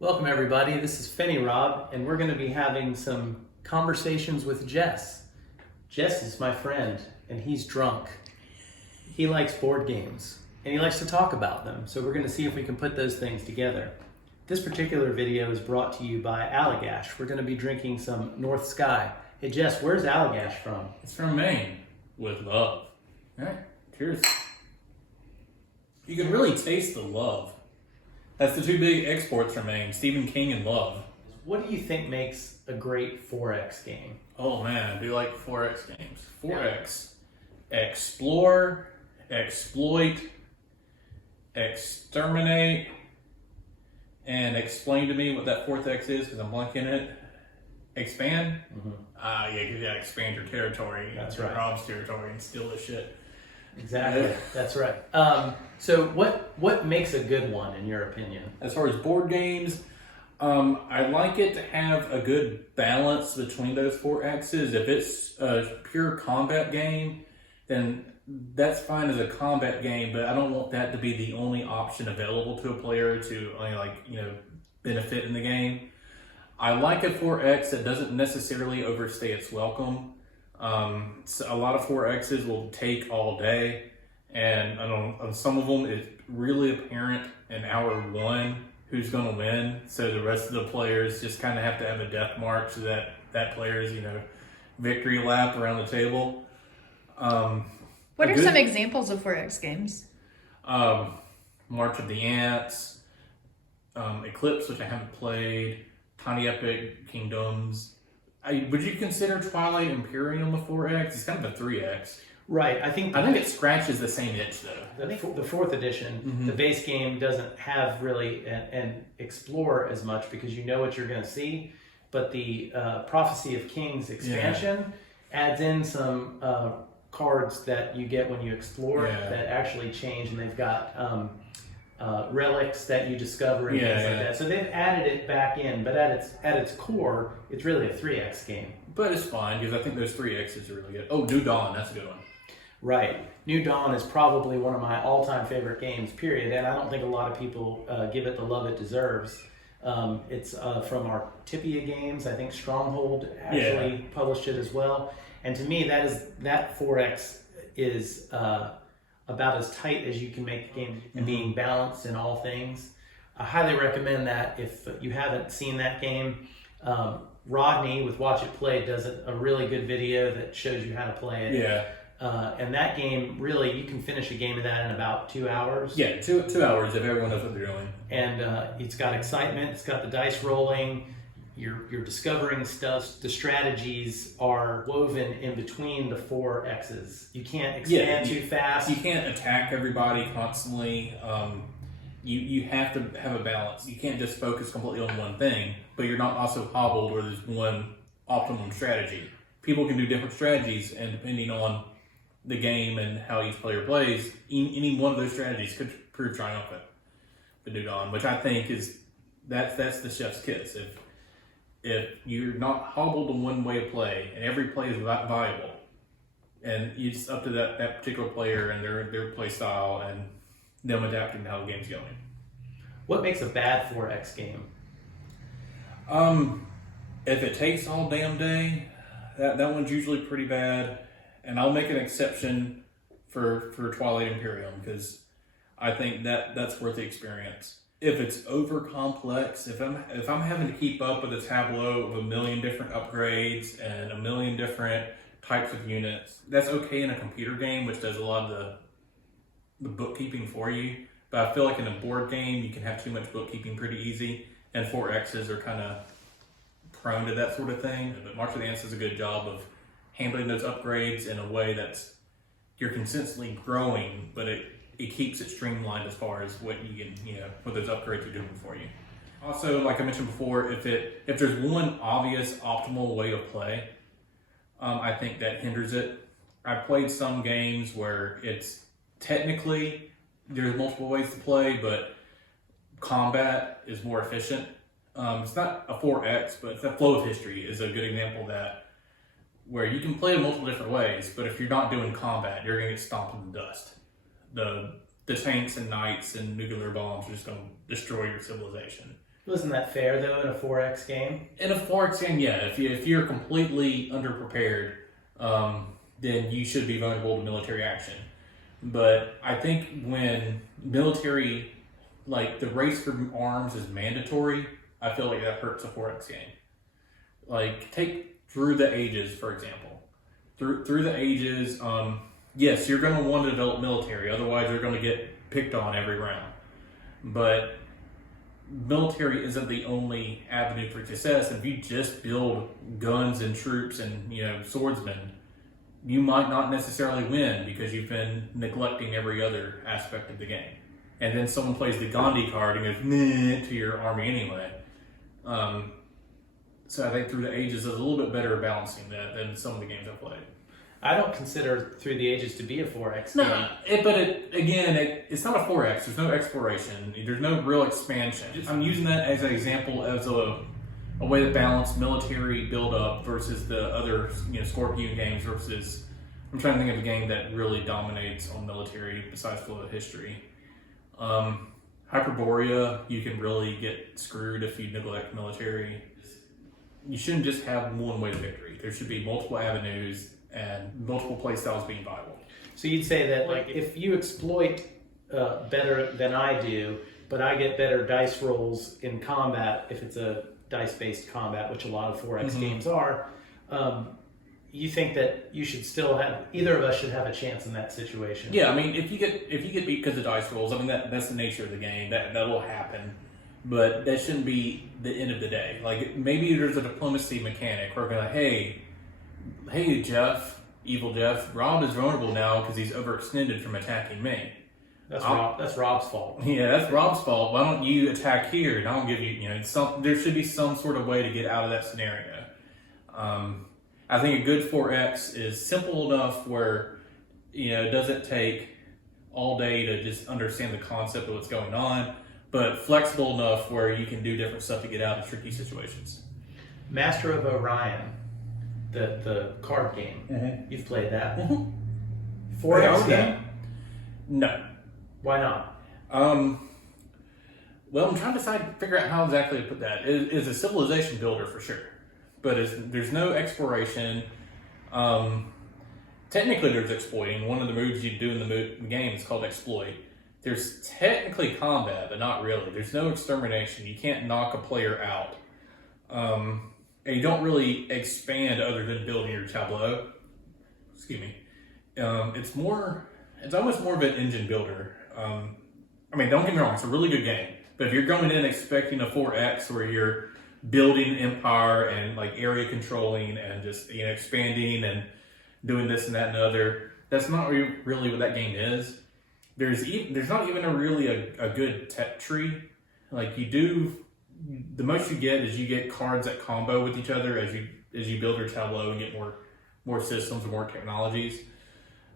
Welcome everybody, this is fenirob, and we're going to be having some conversations with Jess. Jess is my friend, and he's drunk. He likes board games, and he likes to talk about them, so we're going to see if we can put those things together. This particular video is brought to you by Allagash. We're going to be drinking some North Sky. Hey Jess, where's Allagash from? It's from Maine, with love. All right, cheers. You can really taste the love. That's the two big exports from Maine, Stephen King and love. What do you think makes a great 4X game? Oh man, I do like 4X games. 4X. Explore, exploit, exterminate, and explain to me what that fourth X is, because I'm blanking it. Expand? Yeah, because you gotta expand your territory. That's right. Rob's territory and steal his shit. Exactly, Yeah. that's right. So what makes a good one in your opinion? As far as board games, I like it to have a good balance between those four X's. If it's a pure combat game, then that's fine as a combat game, but I don't want that to be the only option available to a player to benefit in the game. I like a 4X that doesn't necessarily overstay its welcome. So a lot of 4Xs will take all day, and on some of them it's really apparent in hour one who's going to win, so the rest of the players just kind of have to have a death march so that player's victory lap around the table. What are some examples of 4X games? March of the Ants, Eclipse, which I haven't played, Tiny Epic Kingdoms. Would you consider Twilight Imperium a 4X? It's kind of a 3X. Right, I think it scratches the same itch though. the fourth edition, the base game doesn't have really an explore as much because you know what you're going to see, but the Prophecy of Kings expansion adds in some cards that you get when you explore that actually change, and they've got relics that you discover and things like that. So they've added it back in, but at its core, it's really a 3X game. But it's fine because I think those 3Xs are really good. Oh, New Dawn, that's a good one. Right. New Dawn is probably one of my all-time favorite games, period, and I don't think a lot of people give it the love it deserves. It's from our Tipia Games. I think Stronghold actually published it as well. And to me, that 4X is about as tight as you can make the game and being balanced in all things. I highly recommend that if you haven't seen that game. Rodney with Watch It Play does a really good video that shows you how to play it. Yeah. And that game, really, you can finish a game of that in about 2 hours. Yeah, two hours if everyone knows what they're doing. And it's got excitement, it's got the dice rolling, you're discovering stuff, the strategies are woven in between the 4 X's. You can't expand too fast. You can't attack everybody constantly. You have to have a balance. You can't just focus completely on one thing, but you're not also hobbled where there's one optimum strategy. People can do different strategies, and depending on the game and how each player plays, any one of those strategies could prove triumphant. The New Dawn, which I think that's the chef's kiss. If you're not hobbled to one way of play, and every play is viable, and it's up to that particular player and their play style and them adapting to how the game's going. What makes a bad 4X game? If it takes all damn day, that one's usually pretty bad. And I'll make an exception for Twilight Imperium because I think that's worth the experience. If it's over complex, if I'm having to keep up with a tableau of a million different upgrades and a million different types of units, that's okay in a computer game, which does a lot of the bookkeeping for you. But I feel like in a board game, you can have too much bookkeeping pretty easy, and 4Xs are kind of prone to that sort of thing. But March of the Ants does a good job of handling those upgrades in a way that's you're consistently growing, but it keeps it streamlined as far as what you can, what those upgrades are doing for you. Also, like I mentioned before, if there's one obvious optimal way to play, I think that hinders it. I've played some games where it's technically there's multiple ways to play, but combat is more efficient. It's not a 4X, but the Flow of History is a good example of that, where you can play it multiple different ways, but if you're not doing combat, you're going to get stomped in the dust. The tanks and knights and nuclear bombs are just going to destroy your civilization. Wasn't that fair though in a 4X game? In a 4X game, yeah, if you're completely underprepared, then you should be vulnerable to military action. But I think when military, like the race for arms is mandatory, I feel like that hurts a 4X game. Like take Through the Ages, for example. Through the Ages, yes, you're going to want to develop military, otherwise you're going to get picked on every round. But military isn't the only avenue for success. If you just build guns and troops and swordsmen, you might not necessarily win because you've been neglecting every other aspect of the game. And then someone plays the Gandhi card and goes meh to your army anyway. So I think Through the Ages is a little bit better at balancing that than some of the games I've played. I don't consider Through the Ages to be a 4X No, game. it's not a 4X. There's no exploration. There's no real expansion. I'm using that as an example as a way to balance military build-up versus the other Scorpion games versus... I'm trying to think of a game that really dominates on military besides Flow of History. Hyperborea, you can really get screwed if you neglect military. You shouldn't just have one way to victory. There should be multiple avenues and multiple play styles being viable. So you'd say that like if you exploit better than I do, but I get better dice rolls in combat, if it's a dice-based combat, which a lot of 4X games are, you think that you should still have, either of us should have a chance in that situation? Yeah, I mean, if you get beat because of dice rolls, I mean that's the nature of the game. That will happen, but that shouldn't be the end of the day. Like maybe there's a diplomacy mechanic where we're going, hey Jeff, evil Jeff, Rob is vulnerable now because he's overextended from attacking me. That's Rob's fault. Yeah, that's Rob's fault. Why don't you attack here and I'll give you, there should be some sort of way to get out of that scenario. I think a good 4X is simple enough where, it doesn't take all day to just understand the concept of what's going on, but flexible enough where you can do different stuff to get out of tricky situations. Master of Orion, the card game. You've played that. 4X game? No. Why not? Well, I'm trying to figure out how exactly to put that. It is a civilization builder for sure, but there's no exploration. Technically, there's exploiting. One of the moves you do in the game is called exploit. There's technically combat, but not really. There's no extermination. You can't knock a player out. And you don't really expand other than building your tableau. Excuse me. It's almost more of an engine builder. I mean, don't get me wrong, it's a really good game. But if you're going in expecting a 4X where you're building empire and like area controlling and just expanding and doing this and that and the other, that's not really what that game is. There's not even a good tech tree. Like the most you get is you get cards that combo with each other as you build your tableau and get more systems and more technologies.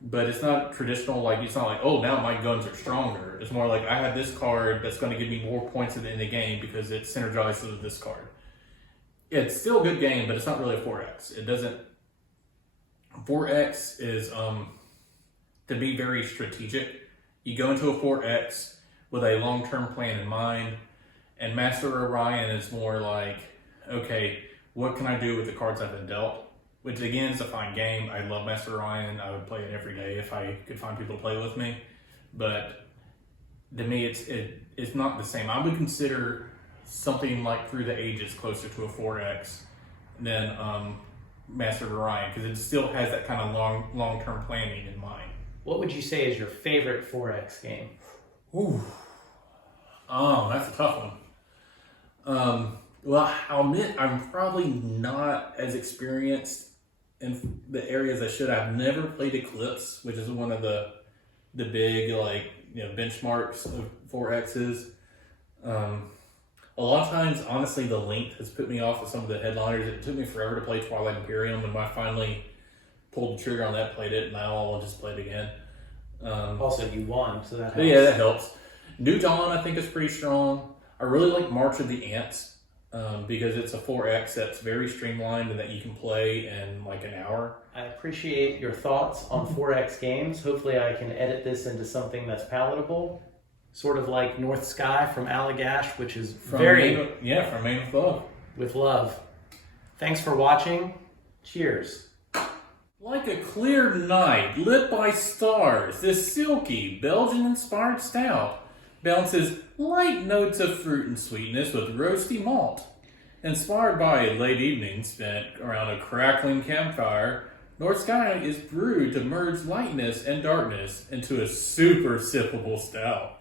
But it's not traditional, it's not like, oh, now my guns are stronger. It's more like, I have this card that's going to give me more points at the end of the game because it's synergized with this card. It's still a good game, but it's not really a 4X. 4X is, to be very strategic. You go into a 4X with a long-term plan in mind, and Master Orion is more like, okay, what can I do with the cards I've been dealt? Which again is a fine game. I love Master Orion. I would play it every day if I could find people to play with me. But to me, it's not the same. I would consider something like Through the Ages closer to a 4X than Master of Orion because it still has that kind of long-term planning in mind. What would you say is your favorite 4X game? Ooh. Oh, that's a tough one. Well, I'll admit I'm probably not as experienced in the areas I should. I've never played Eclipse, which is one of the big benchmarks of 4Xs. A lot of times, honestly, the length has put me off with some of the headliners. It took me forever to play Twilight Imperium, and when I finally pulled the trigger on that, played it, now I'll just play it again. Also, you won, so that helps. Yeah, that helps. New Dawn, I think, is pretty strong. I really like March of the Ants. Because it's a 4X that's very streamlined and that you can play in like an hour. I appreciate your thoughts on 4X games. Hopefully I can edit this into something that's palatable. sort of like North Sky from Allagash, which is From very from Made with Love. with love. Thanks for watching. Cheers. Like a clear night lit by stars, this silky Belgian-inspired stout balances light notes of fruit and sweetness with roasty malt. Inspired by a late evening spent around a crackling campfire, North Sky is brewed to merge lightness and darkness into a super sippable stout.